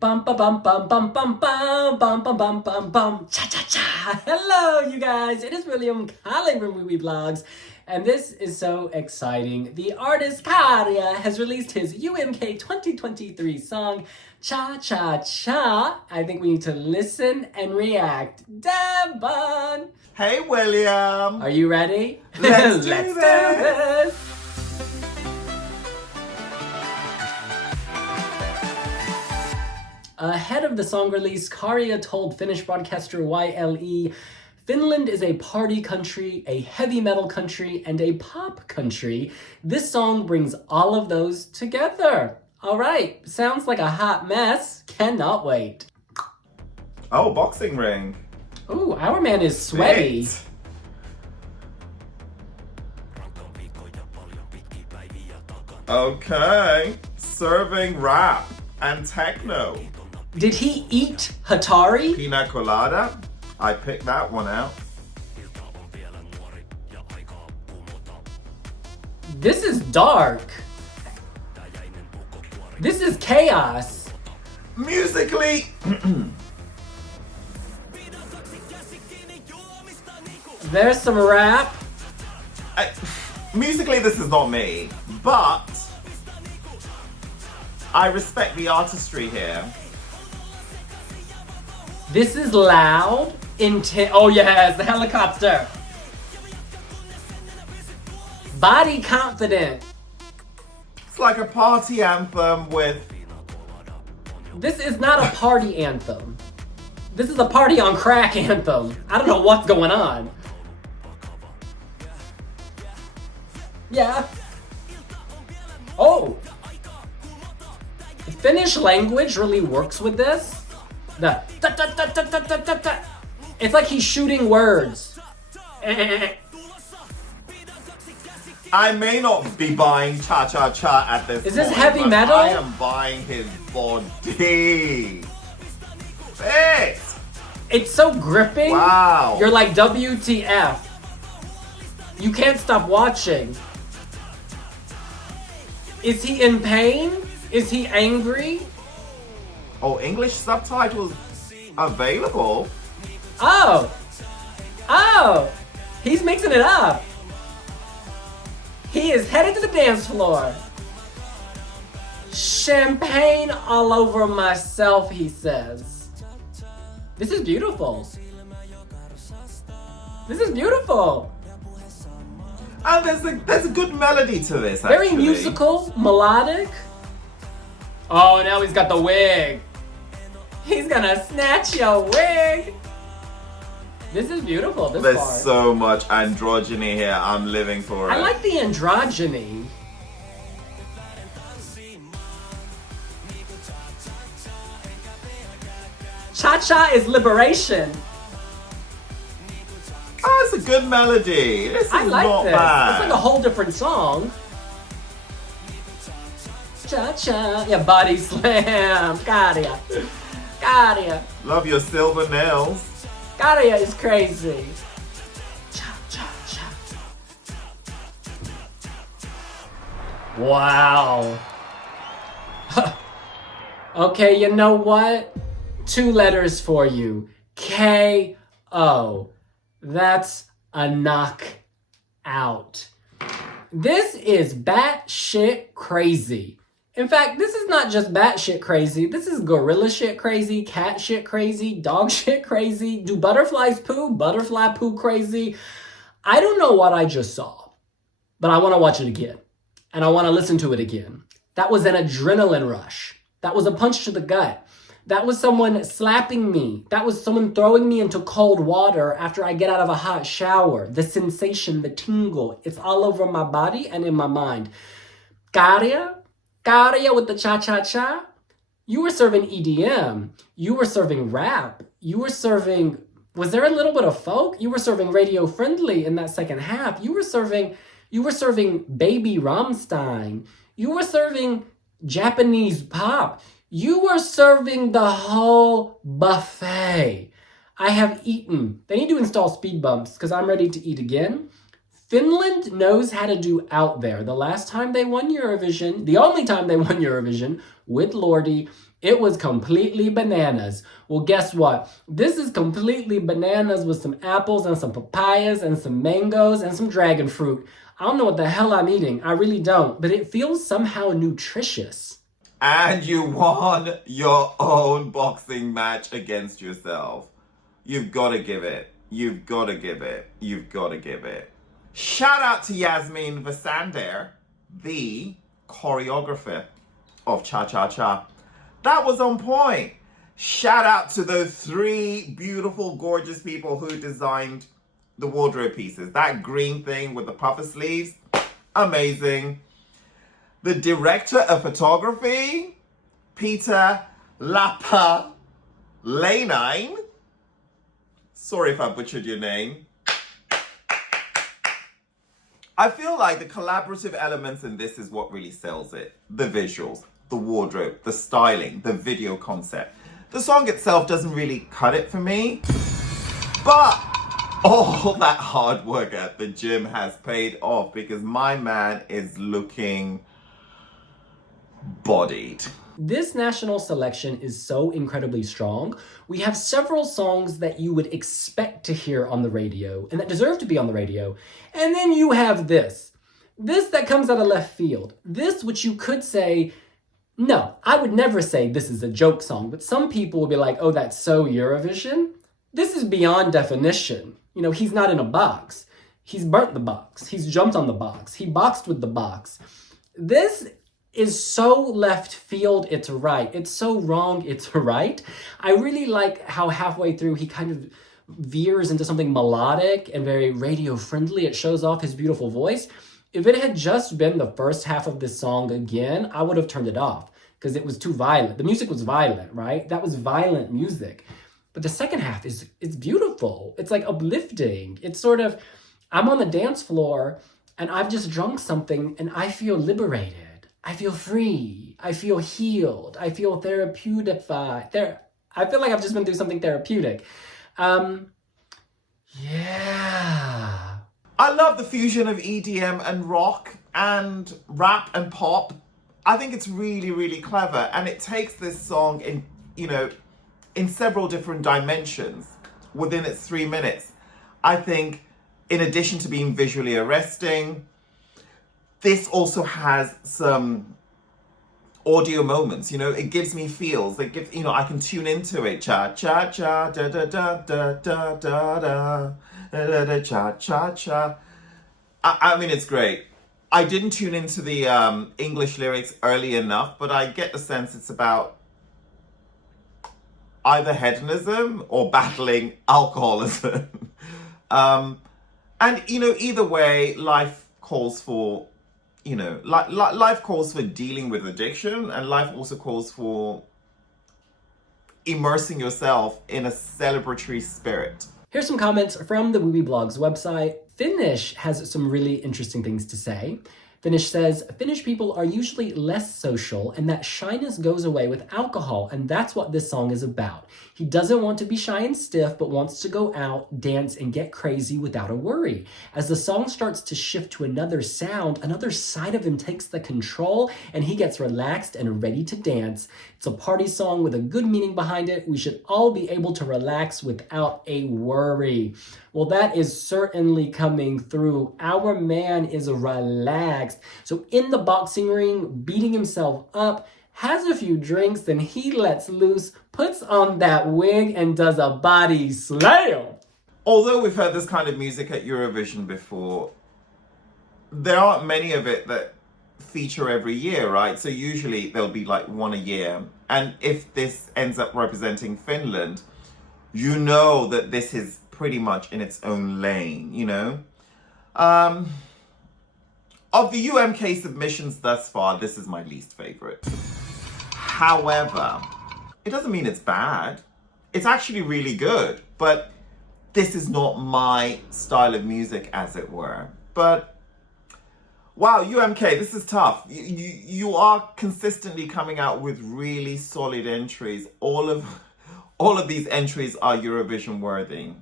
Bum ba bum bum bum bum bum bum bum bum bum bum cha cha cha. Hello, you guys. It is William calling from Wiwibloggs, and this is so exciting. The artist Käärijä has released his UMK 2023 song Cha Cha Cha. I think we need to listen and react. Devon! Hey, William! Are you ready? Let's do this! Ahead of the song release, Käärijä told Finnish broadcaster YLE, Finland is a party country, a heavy metal country, and a pop country. This song brings all of those together. All right, sounds like a hot mess. Cannot wait. Oh, boxing ring. Ooh, our man is sweaty. Fit. Okay, serving rap and techno. Did he eat Hatari? Pina colada. I picked that one out. This is dark. This is chaos. Musically, There's some rap. musically this is not me, but I respect the artistry here. This is loud, intense. Oh yes, the helicopter. Body confident. It's like a party anthem with... This is not a party anthem. This is a party on crack anthem. I don't know what's going on. Yeah. Oh. The Finnish language really works with this. The da, da, da, da, da, da, da, da. It's like he's shooting words. I may not be buying Cha Cha Cha at this Is this point, heavy but metal? I am buying his body. Fit. It's so gripping. Wow. You're like, WTF. You can't stop watching. Is he in pain? Is he angry? Oh, English subtitles available? Oh. Oh. He's mixing it up. He is headed to the dance floor. Champagne all over myself, he says. This is beautiful. This is beautiful. And there's a good melody to this, Very actually. musical, melodic. Oh, now he's got the wig. He's gonna snatch your wig. This is beautiful, this There's part. so much androgyny here. I'm living for it. I like the androgyny. Cha-cha is liberation. Oh, it's a good melody. This is I like not this. bad. It's like a whole different song. Cha-cha. Yeah, body slam. Käärijä. Käärijä. Love your silver nails. Käärijä is crazy. Cha-cha-cha. Wow. Okay, you know what? 2 letters for you. K-O. That's a knockout. This is batshit crazy. In fact, this is not just batshit crazy. This is gorilla shit crazy, cat shit crazy, dog shit crazy. Do butterflies poo? Butterfly poo crazy? I don't know what I just saw, but I want to watch it again. And I want to listen to it again. That was an adrenaline rush. That was a punch to the gut. That was someone slapping me. That was someone throwing me into cold water after I get out of a hot shower. The sensation, the tingle, it's all over my body and in my mind. Käärijä? Käärijä with the cha-cha-cha? You were serving EDM. You were serving rap. You were serving... Was there a little bit of folk? You were serving radio friendly in that second half. You were serving Baby Rammstein. You were serving Japanese pop. You were serving the whole buffet. I have eaten. They need to install speed bumps because I'm ready to eat again. Finland knows how to do out there. The last time they won Eurovision, the only time they won Eurovision with Lordi, It was completely bananas. Well, guess what? This is completely bananas with some apples and some papayas and some mangoes and some dragon fruit. I don't know what the hell I'm eating. I really don't. But it feels somehow nutritious. And you won your own boxing match against yourself. You've got to give it. You've got to give it. You've got to give it. Shout out to Yasmin Vasander, the choreographer of Cha Cha Cha. That was on point. Shout out to those 3 beautiful, gorgeous people who designed the wardrobe pieces. That green thing with the puffer sleeves, amazing. The director of photography, Peter Lapa Lanine. Sorry if I butchered your name. I feel like the collaborative elements in this is what really sells it. The visuals, the wardrobe, the styling, the video concept. The song itself doesn't really cut it for me, but all that hard work at the gym has paid off because my man is looking bodied. This national selection is so incredibly strong. We have several songs that you would expect to hear on the radio and that deserve to be on the radio. And then you have this that comes out of left field. This, which you could say, no, I would never say this is a joke song, but some people will be like, oh, that's so Eurovision. This is beyond definition. You know, he's not in a box. He's burnt the box. He's jumped on the box. He boxed with the box. This is so left field, it's right. It's so wrong, it's right. I really like how halfway through he kind of veers into something melodic and very radio friendly. It shows off his beautiful voice. If it had just been the first half of this song again, I would have turned it off because it was too violent. The music was violent, right? That was violent music. But the second half it's beautiful. It's like uplifting. It's sort of, I'm on the dance floor and I've just drunk something and I feel liberated. I feel free. I feel healed. I feel therapeutified. I feel like I've just been through something therapeutic. Yeah. I love the fusion of EDM and rock and rap and pop. I think it's really, really clever. And it takes this song in, in several different dimensions within its 3 minutes. I think in addition to being visually arresting, this also has some audio moments, it gives me feels. It gives, I can tune into it. Cha cha cha da da da da da da da da da cha cha cha. I mean, it's great. I didn't tune into the English lyrics early enough, but I get the sense it's about either hedonism or battling alcoholism. And either way, life calls for life calls for dealing with addiction, and life also calls for immersing yourself in a celebratory spirit. Here's some comments from the Wiwibloggs website. Finnish has some really interesting things to say. Finnish says, Finnish people are usually less social and that shyness goes away with alcohol, and that's what this song is about. He doesn't want to be shy and stiff, but wants to go out, dance, and get crazy without a worry. As the song starts to shift to another sound, another side of him takes the control, and he gets relaxed and ready to dance. It's a party song with a good meaning behind it. We should all be able to relax without a worry. Well, that is certainly coming through. Our man is relaxed. So in the boxing ring, beating himself up, has a few drinks, then he lets loose, puts on that wig, and does a body slam. Although we've heard this kind of music at Eurovision before, there aren't many of it that feature every year, right? So usually there'll be like one a year. And if this ends up representing Finland, you know that this is pretty much in its own lane, Of the UMK submissions thus far, this is my least favorite. However, it doesn't mean it's bad. It's actually really good, but this is not my style of music, as it were. But wow, UMK, this is tough. You are consistently coming out with really solid entries. All of these entries are Eurovision worthy.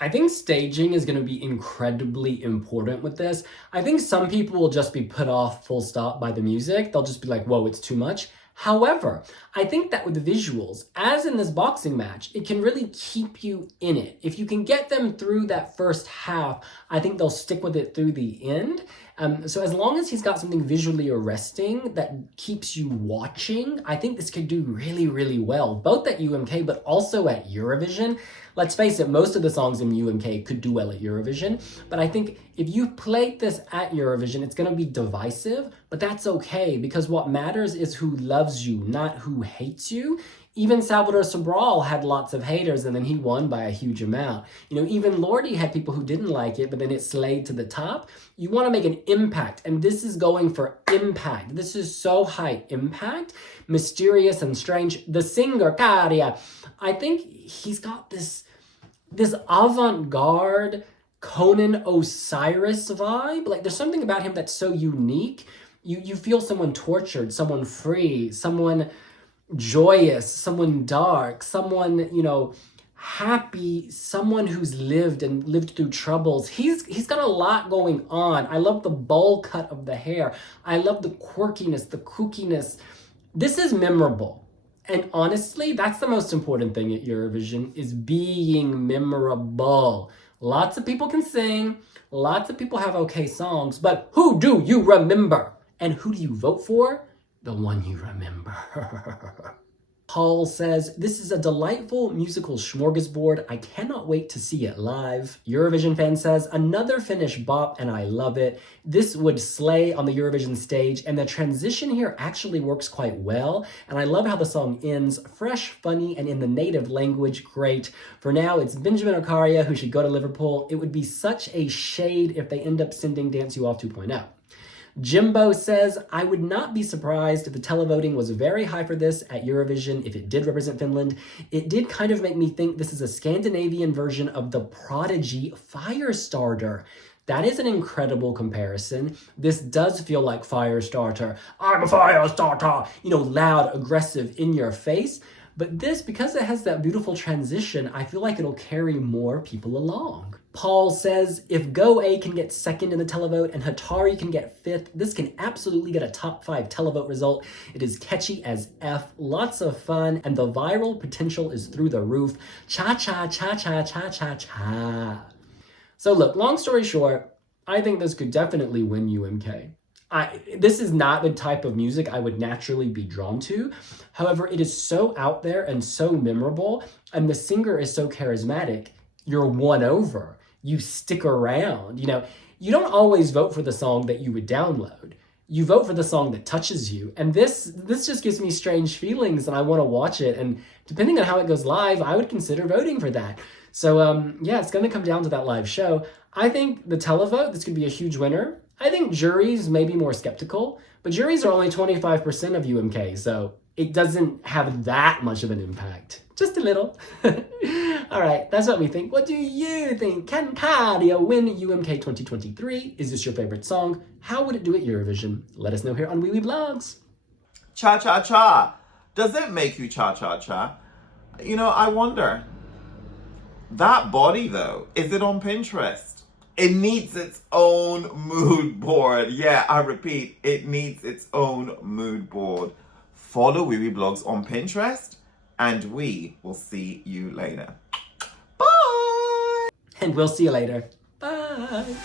I think staging is going to be incredibly important with this. I think some people will just be put off full stop by the music. They'll just be like, whoa, it's too much. However, I think that with the visuals, as in this boxing match, it can really keep you in it. If you can get them through that first half, I think they'll stick with it through the end. So as long as he's got something visually arresting that keeps you watching, I think this could do really, really well, both at UMK, but also at Eurovision. Let's face it, most of the songs in UMK could do well at Eurovision, but I think if you played this at Eurovision, it's gonna be divisive, but that's okay, because what matters is who loves you, not who hates you. Even Salvador Sobral had lots of haters and then he won by a huge amount. You know, even Lordi had people who didn't like it, but then it slayed to the top. You want to make an impact, and this is going for impact. This is so high impact, mysterious and strange. The singer, Käärijä, I think he's got this avant-garde Conan Osiris vibe. Like there's something about him that's so unique. You feel someone tortured, someone free, someone joyous, someone dark, someone, you know, happy, someone who's lived through troubles. He's got a lot going on. I love the bowl cut of the hair. I love the quirkiness, the kookiness. This is memorable. And honestly, that's the most important thing at Eurovision, is being memorable. Lots of people can sing, lots of people have okay songs, but who do you remember? And who do you vote for? The one you remember. Paul says, this is a delightful musical smorgasbord. I cannot wait to see it live. Eurovision fan says, another Finnish bop and I love it. This would slay on the Eurovision stage, and the transition here actually works quite well. And I love how the song ends, fresh, funny, and in the native language, great. For now, it's Benjamin or Käärijä who should go to Liverpool. It would be such a shade if they end up sending Dance You Off 2.0. Jimbo says, I would not be surprised if the televoting was very high for this at Eurovision if it did represent Finland. It did kind of make me think this is a Scandinavian version of the Prodigy Firestarter. That is an incredible comparison. This does feel like Firestarter. I'm a Firestarter! You know, loud, aggressive, in your face. But this, because it has that beautiful transition, I feel like it'll carry more people along. Paul says, if Go A can get second in the televote and Hatari can get fifth, this can absolutely get a top 5 televote result. It is catchy as F, lots of fun, and the viral potential is through the roof. Cha-cha, cha-cha, cha-cha-cha. So look, long story short, I think this could definitely win UMK. This is not the type of music I would naturally be drawn to. However, it is so out there and so memorable, and the singer is so charismatic, you're won over. You stick around. You know, you don't always vote for the song that you would download. You vote for the song that touches you. And this just gives me strange feelings, and I want to watch it. And depending on how it goes live, I would consider voting for that. So yeah, it's going to come down to that live show. I think the televote, this could be a huge winner. I think juries may be more skeptical, but juries are only 25% of UMK, so it doesn't have that much of an impact. Just a little. All right, that's what we think. What do you think? Can Käärijä win UMK 2023? Is this your favorite song? How would it do at Eurovision? Let us know here on Wiwibloggs. Cha-cha-cha. Does it make you cha-cha-cha? You know, I wonder. That body, though, is it on Pinterest? It needs its own mood board. Yeah, I repeat, it needs its own mood board. Follow Wiwibloggs on Pinterest, and we will see you later. Bye! And we'll see you later. Bye!